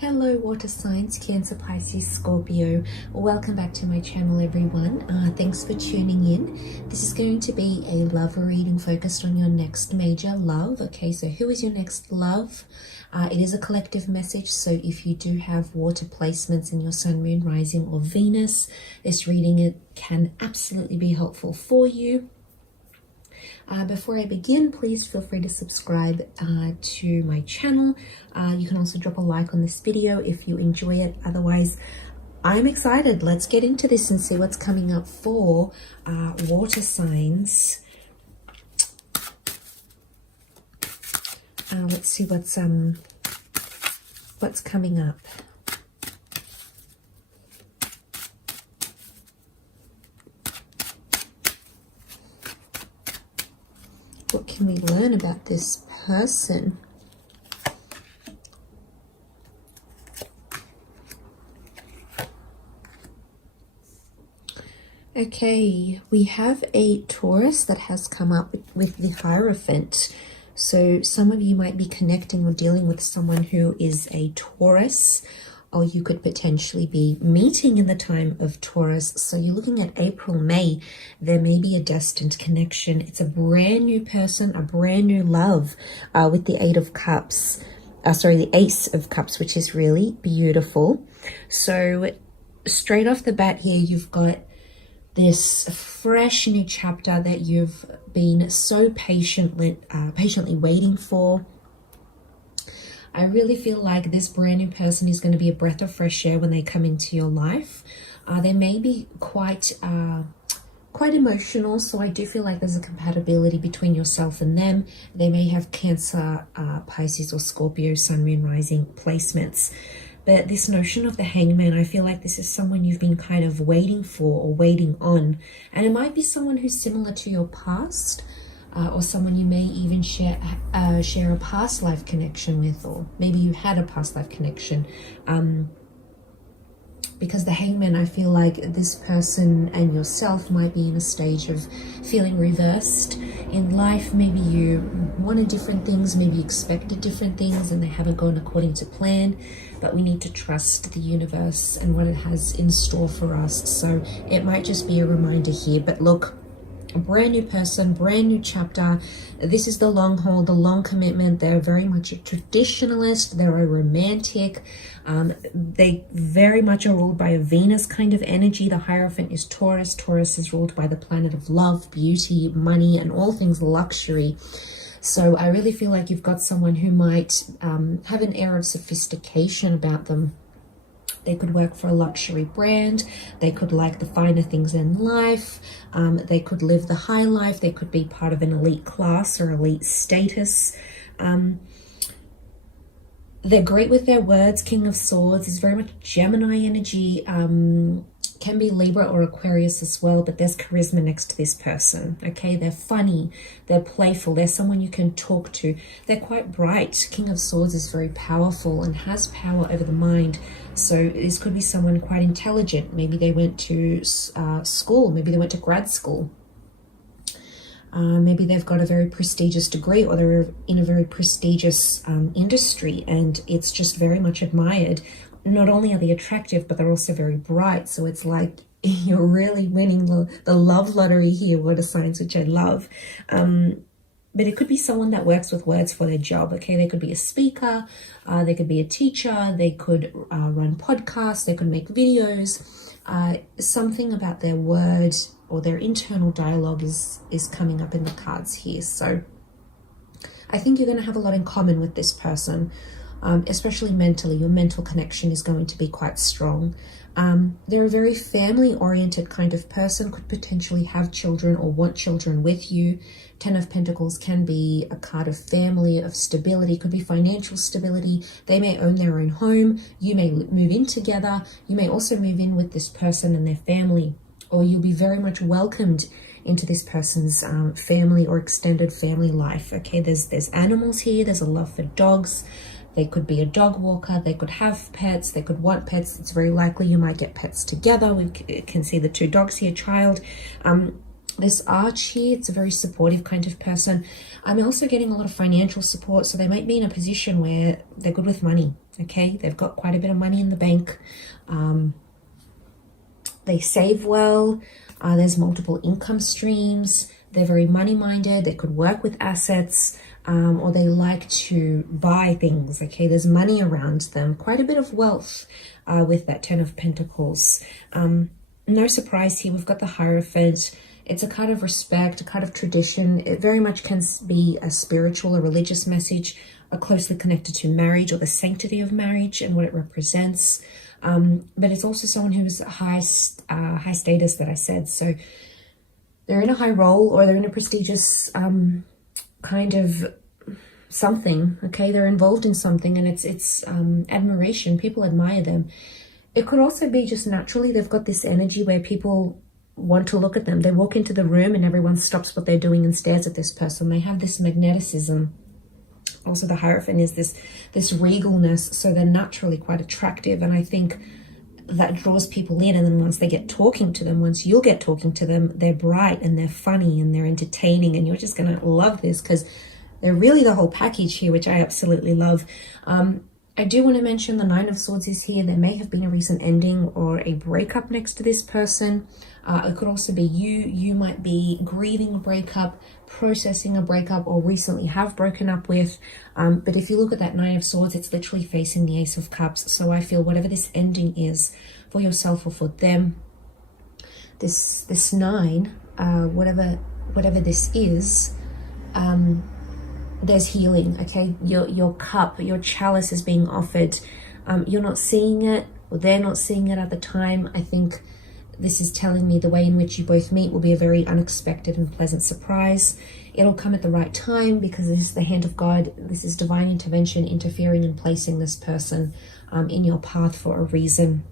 Hello water signs, Cancer, Pisces, Scorpio. Welcome back to my channel, everyone. Thanks for tuning in. This is going to be a love reading focused on your next major love. Okay, so who is your next love? It is a collective message, so if you do have water placements in your sun, moon, rising or Venus, this reading can absolutely be helpful for you. Before I begin, please feel free to subscribe to my channel. You can also drop a like on this video if you enjoy it. Otherwise, I'm excited. Let's get into this and see what's coming up for water signs. Let's see what's coming up. What can we learn about this person? Okay, we have a Taurus that has come up with the Hierophant. So some of you might be connecting or dealing with someone who is a Taurus, or you could potentially be meeting in the time of Taurus. So you're looking at April, May, there may be a destined connection. It's a brand new person, a brand new love with the Eight of Cups. The Ace of Cups, which is really beautiful. So straight off the bat here, you've got this fresh new chapter that you've been so patiently waiting for. I really feel like this brand new person is going to be a breath of fresh air when they come into your life. They may be quite emotional, so I do feel like there's a compatibility between yourself and them. They may have Cancer, Pisces or Scorpio, sun, moon, rising placements. But this notion of the Hangman, I feel like this is someone you've been kind of waiting for or waiting on. And it might be someone who's similar to your past. Or someone you may even share a past life connection with, or maybe you had a past life connection. Because the Hangman, I feel like this person and yourself might be in a stage of feeling reversed in life. Maybe you wanted different things, maybe you expected different things and they haven't gone according to plan. But we need to trust the universe and what it has in store for us. So it might just be a reminder here. But look, a brand new person, brand new chapter. This is the long haul, the long commitment. They're very much a traditionalist. They're a romantic. They very much are ruled by a Venus kind of energy. The Hierophant is Taurus. Taurus is ruled by the planet of love, beauty, money, and all things luxury. So I really feel like you've got someone who might have an air of sophistication about them. They could work for a luxury brand. They could like the finer things in life. They could live the high life. They could be part of an elite class or elite status. They're great with their words. King of Swords is very much Gemini energy. Can be Libra or Aquarius as well, but there's charisma next to this person. Okay, they're funny, they're playful, they're someone you can talk to. They're quite bright. King of Swords is very powerful and has power over the mind. So this could be someone quite intelligent. Maybe they went to school, maybe they went to grad school. Maybe they've got a very prestigious degree, or they're in a very prestigious industry, and it's just very much admired. Not only are they attractive, but they're also very bright. So it's like you're really winning the love lottery here, water signs, which I love. But it could be someone that works with words for their job. Okay, they could be a speaker, they could be a teacher, they could run podcasts, they could make videos. Something about their words or their internal dialogue is coming up in the cards here. So I think you're going to have a lot in common with this person. Especially mentally. Your mental connection is going to be quite strong. They're a very family-oriented kind of person, could potentially have children or want children with you. Ten of Pentacles can be a card of family, of stability, could be financial stability. They may own their own home. You may move in together. You may also move in with this person and their family, or you'll be very much welcomed into this person's family or extended family life. Okay, there's animals here. There's a love for dogs. They could be a dog walker, they could have pets, they could want pets. It's very likely you might get pets together. We can see the two dogs here, child. This arch here, it's a very supportive kind of person. I'm also getting a lot of financial support, so they might be in a position where they're good with money, okay? They've got quite a bit of money in the bank. They save well. There's multiple income streams. They're very money-minded. They could work with assets, or they like to buy things, okay? There's money around them. Quite a bit of wealth with that Ten of Pentacles. No surprise here. We've got the Hierophant. It's a card of respect, a card of tradition. It very much can be a spiritual or religious message, closely connected to marriage or the sanctity of marriage and what it represents. But it's also someone who's high status, that I said. So they're in a high role, or they're in a prestigious kind of something, okay? They're involved in something, and it's admiration. People admire them. It could also be just naturally they've got this energy where people want to look at them. They walk into the room and everyone stops what they're doing and stares at this person. They have this magneticism. Also, the Hierophant is this regalness, so they're naturally quite attractive, and I think that draws people in. And then once they get talking to them, once you'll get talking to them, they're bright and they're funny and they're entertaining, and you're just gonna love this because they're really the whole package here, which I absolutely love. I do want to mention the Nine of Swords is here. There may have been a recent ending or a breakup next to this person. It could also be you might be grieving a breakup, processing a breakup, or recently have broken up with. But if you look at that Nine of Swords, it's literally facing the Ace of Cups. So I feel whatever this ending is for yourself or for them, this nine, whatever this is, there's healing, okay? Your cup, your chalice is being offered. You're not seeing it, or they're not seeing it at the time. I think this is telling me the way in which you both meet will be a very unexpected and pleasant surprise. It'll come at the right time because this is the hand of God. This is divine intervention, interfering and placing this person in your path for a reason.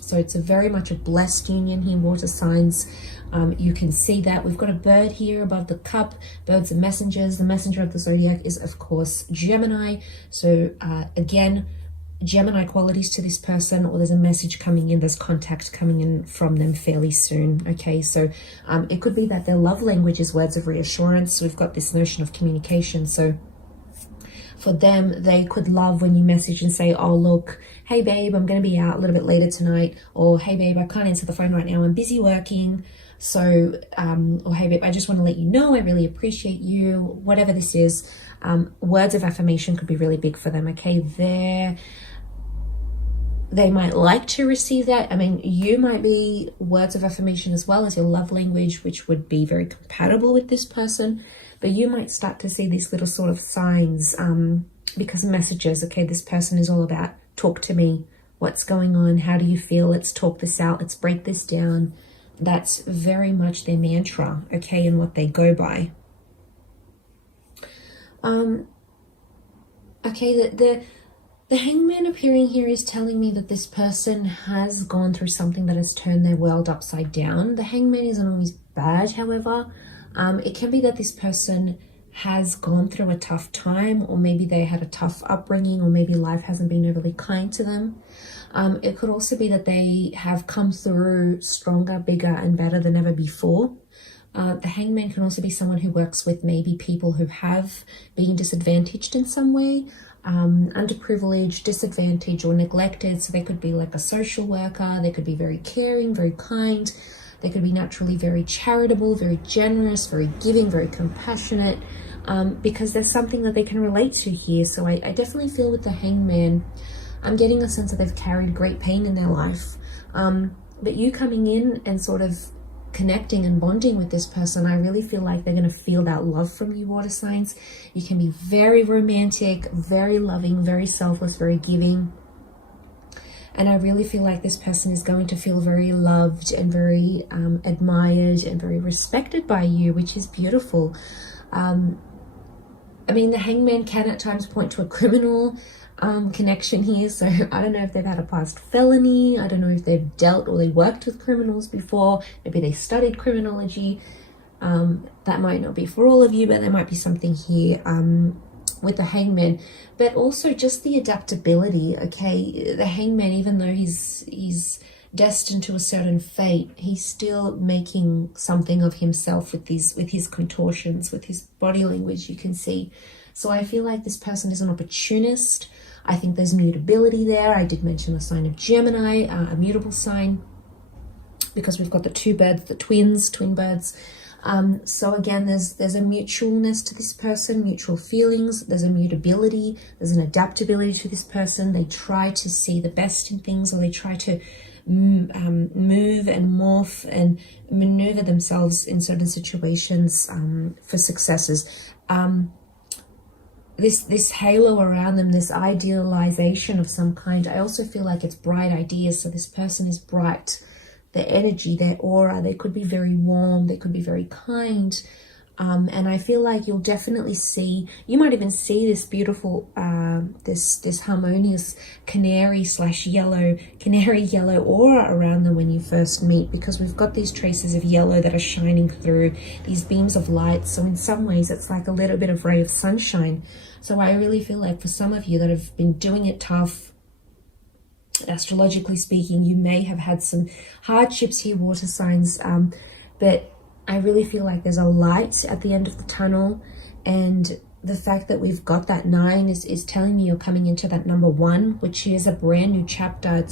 So it's very much a blessed union here, water signs. You can see that we've got a bird here above the cup. Birds are messengers. The messenger of the zodiac is, of course, Gemini. So again, Gemini qualities to this person, or there's a message coming in, there's contact coming in from them fairly soon. Okay, so it could be that their love language is words of reassurance. So we've got this notion of communication. So for them, they could love when you message and say, oh, look, hey, babe, I'm going to be out a little bit later tonight. Or, hey, babe, I can't answer the phone right now. I'm busy working. So, or, hey, babe, I just want to let you know I really appreciate you. Whatever this is, words of affirmation could be really big for them, okay? They might like to receive that. I mean, you might be words of affirmation as well as your love language, which would be very compatible with this person. But you might start to see these little sort of signs because messages, okay, this person is all about talk to me. What's going on? How do you feel? Let's talk this out. Let's break this down. That's very much their mantra, okay, and what they go by. Okay, the Hangman appearing here is telling me that this person has gone through something that has turned their world upside down. The Hangman isn't always bad, however. It can be that this person has gone through a tough time, or maybe they had a tough upbringing, or maybe life hasn't been overly kind to them. It could also be that they have come through stronger, bigger, and better than ever before. The Hangman can also be someone who works with maybe people who have been disadvantaged in some way, underprivileged, disadvantaged, or neglected. So they could be like a social worker. They could be very caring, very kind. They could be naturally very charitable, very generous, very giving, very compassionate, because there's something that they can relate to here. So I definitely feel with the Hangman, I'm getting a sense that they've carried great pain in their life. But you coming in and sort of connecting and bonding with this person, I really feel like they're going to feel that love from you, water signs. You can be very romantic, very loving, very selfless, very giving. And I really feel like this person is going to feel very loved and very admired and very respected by you, which is beautiful. I mean, the Hangman can at times point to a criminal connection here. So I don't know if they've had a past felony. I don't know if they've dealt or they worked with criminals before. Maybe they studied criminology. That might not be for all of you, but there might be something here with the Hangman. But also just the adaptability, okay? The Hangman, even though he's destined to a certain fate, he's still making something of himself with his contortions, with his body language, you can see. So I feel like this person is an opportunist. I think there's mutability there. I did mention the sign of Gemini, a mutable sign, because we've got the two birds, the twin birds. So again, there's a mutualness to this person, mutual feelings. There's a mutability. There's an adaptability to this person. They try to see the best in things, or they try to move and morph and maneuver themselves in certain situations for successes. This halo around them, this idealization of some kind, I also feel like it's bright ideas. So this person is bright. Their energy, their aura, they could be very warm, they could be very kind. And I feel like you'll definitely see, you might even see this beautiful, this harmonious canary yellow aura around them when you first meet, because we've got these traces of yellow that are shining through, these beams of light. So in some ways, it's like a little bit of ray of sunshine. So I really feel like for some of you that have been doing it tough, astrologically speaking, you may have had some hardships here, water signs, but I really feel like there's a light at the end of the tunnel. And the fact that we've got that 9 is telling me you're coming into that number 1, which is a brand new chapter.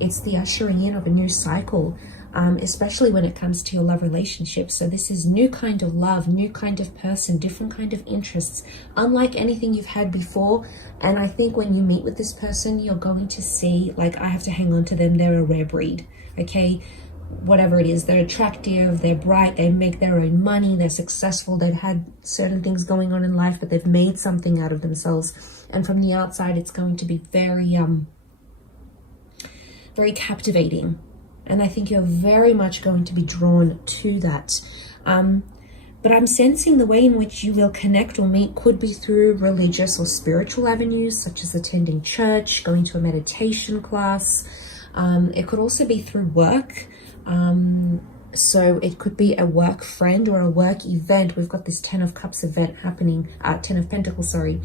It's the ushering in of a new cycle, especially when it comes to your love relationship. So this is new kind of love, new kind of person, different kind of interests, unlike anything you've had before. And I think when you meet with this person, you're going to see, like, I have to hang on to them. They're a rare breed, okay? Whatever it is, they're attractive, they're bright, they make their own money, they're successful, they've had certain things going on in life, but they've made something out of themselves. And from the outside, it's going to be very, very captivating. And I think you're very much going to be drawn to that. But I'm sensing the way in which you will connect or meet could be through religious or spiritual avenues, such as attending church, going to a meditation class. It could also be through work. So it could be a work friend or a work event. We've got this 10 of Cups event happening, 10 of Pentacles, sorry.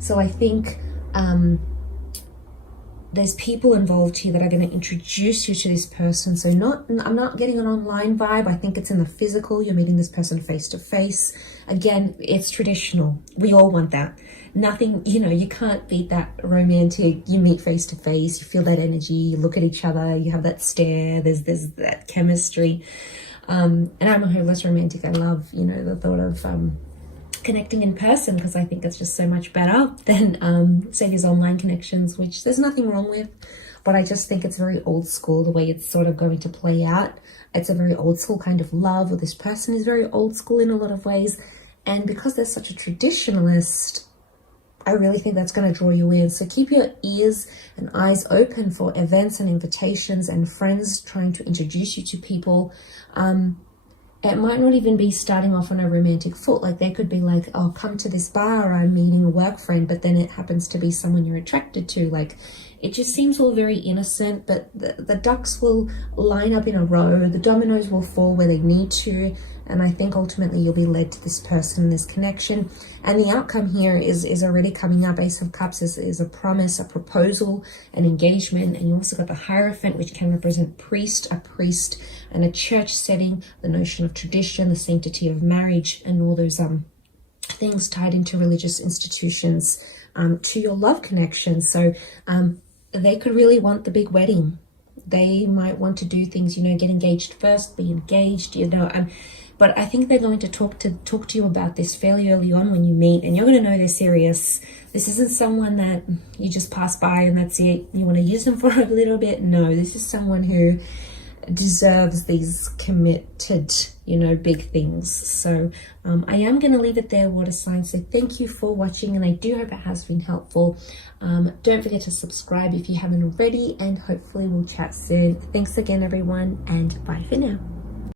So I think there's people involved here that are going to introduce you to this person. So I'm not getting an online vibe. I think it's in the physical. You're meeting this person face to face. Again, it's traditional. We all want that. Nothing, you can't beat that romantic. You meet face to face, you feel that energy, you look at each other, you have that stare, there's that chemistry. And I'm a hopeless romantic. I love, the thought of connecting in person, because I think it's just so much better than say these online connections, which there's nothing wrong with, but I just think it's very old school the way it's sort of going to play out. It's a very old school kind of love, or this person is very old school in a lot of ways. And because they're such a traditionalist, I really think that's going to draw you in. So keep your ears and eyes open for events and invitations and friends trying to introduce you to people. It might not even be starting off on a romantic foot. Like they could be like, oh, come to this bar, I'm meeting a work friend, but then it happens to be someone you're attracted to. Like it just seems all very innocent, but the ducks will line up in a row. The dominoes will fall where they need to. And I think ultimately you'll be led to this person, this connection. And the outcome here is already coming up. Ace of Cups is a promise, a proposal, an engagement. And you also got the Hierophant, which can represent a priest, and a church setting, the notion of tradition, the sanctity of marriage, and all those things tied into religious institutions to your love connection. So they could really want the big wedding. They might want to do things, get engaged first, be engaged, but I think they're going to talk to you about this fairly early on when you meet, and you're going to know they're serious. This isn't someone that you just pass by and that's it. You want to use them for a little bit. No, this is someone who deserves these committed, big things. So I am going to leave it there, water signs. So thank you for watching, and I do hope it has been helpful. Don't forget to subscribe if you haven't already, and hopefully we'll chat soon. Thanks again, everyone, and bye for now.